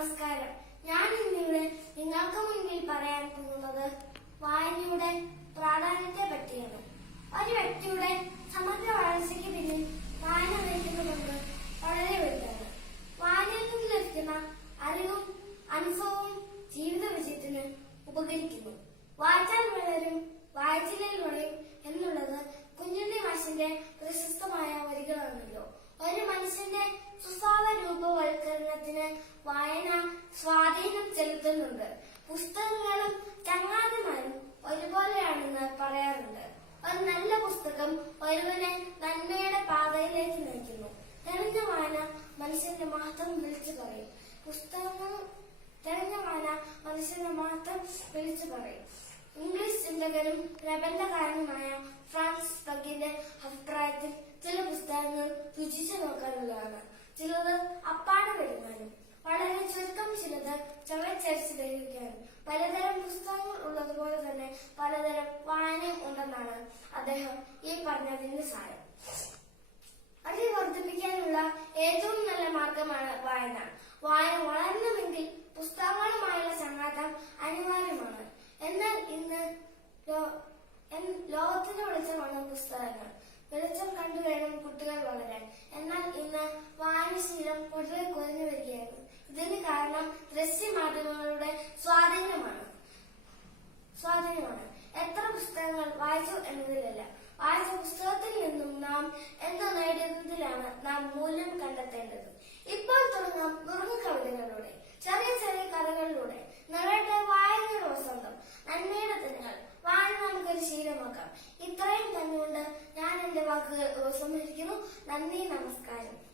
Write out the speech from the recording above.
നമസ്കാരം. ഞാൻ ഇന്നിവിടെ നിങ്ങൾക്ക് മുന്നിൽ പറയാൻ പോകുന്നത് വായനയുടെ പ്രാധാന്യത്തെ പറ്റിയാണ്. ഒരു വ്യക്തിയുടെ സമഗ്ര വളർച്ചയ്ക്ക് പിന്നിൽ വായന വഹിക്കുന്നതുകൊണ്ട് വളരെ വലുതാണ്. വായനയിൽ നിന്ന് ലഭിക്കുന്ന അറിവും അനുഭവവും ജീവിത വിജയത്തിന് ഉപകരിക്കുന്നു. വായിച്ചാൽ വളരും, വായിച്ചില്ലേൽ വളയും എന്നുള്ളത് കുഞ്ഞുണ്ണി മാഷിന്റെ പ്രശസ്തമായ വരികളാണല്ലോ. ഒരു മനുഷ്യന്റെ സുസ്വാദ രൂപവൽക്കരണത്തിന് വായന സ്വാധീനം ചെലുത്തുന്നുണ്ട്. പുസ്തകങ്ങളും ചങ്ങാതിമാരും ഒരുപോലെയാണെന്ന് പറയാറുണ്ട്. ഒരു നല്ല പുസ്തകം ഒരുവനെ നന്മയുടെ പാതയിലേക്ക് നയിക്കുന്നു. തെളിഞ്ഞ വായന മനുഷ്യന്റെ മഹത്വം വിളിച്ചു പറയും. തെളിഞ്ഞ വായന മനുഷ്യന്റെ മഹത്വം വിളിച്ചു പറയും. ഇംഗ്ലീഷ് ചിന്തകനും പ്രബന്ധകാരനുമായ ഫ്രാൻസിസ് ബക്കിന്റെ അഭിപ്രായത്തിൽ ചില പുസ്തകങ്ങൾ രുചിച്ചു നോക്കാനുള്ളതാണ്. ചിലത് അപ്പാടെ വരുമാനം, വളരെ ചുരുക്കം ചിലത് ചവച്ചരിച്ചു ധരിക്കാനും. പലതരം പുസ്തകങ്ങൾ ഉള്ളതുപോലെ തന്നെ പലതരം വായനയും ഉണ്ടെന്നാണ് അദ്ദേഹം ഈ പറഞ്ഞതിന്റെ സാരം. അറിവ് വർദ്ധിപ്പിക്കാനുള്ള ഏറ്റവും നല്ല മാർഗമാണ് വായന. വായന വളരണമെങ്കിൽ പുസ്തകങ്ങളുമായുള്ള ചങ്ങാത്തം അനിവാര്യമാണ്. എന്നാൽ ഇന്ന് ലോകത്തിന്റെ വെളിച്ചമാണ് പുസ്തകങ്ങൾ. വെളിച്ചം കണ്ടു വേണം കുട്ടികൾ വളരാൻ. എന്നാൽ ഇന്ന് വായനശീലം പൊതുവെ കുറഞ്ഞു വരികയാണ്. ഇതിന് കാരണം ദൃശ്യമാധ്യമങ്ങളുടെ സ്വാധീനമാണ്. എത്ര പുസ്തകങ്ങൾ വായിച്ചു എന്നതിലല്ല, വായിച്ച പുസ്തകത്തിൽ നിന്നും നാം എന്ത് നേടുന്നതിലാണ് നാം മൂല്യം കണ്ടെത്തേണ്ടത്. ഇപ്പോൾ തുടങ്ങാം നുറുങ്ങു കവിതകളിലൂടെ, ചെറിയ ചെറിയ കഥകളിലൂടെ. നിറയട്ടെ വായനയുടെ വസന്തം, നന്മയുടെ ദിനങ്ങൾ. വായന നമുക്കൊരു ശീലമാക്കാം. ഇത്രയും തന്നുകൊണ്ട് ഞാൻ എന്റെ വാക്കുകൾ ഉപസംഹരിക്കുന്നു. നന്ദി, നമസ്കാരം.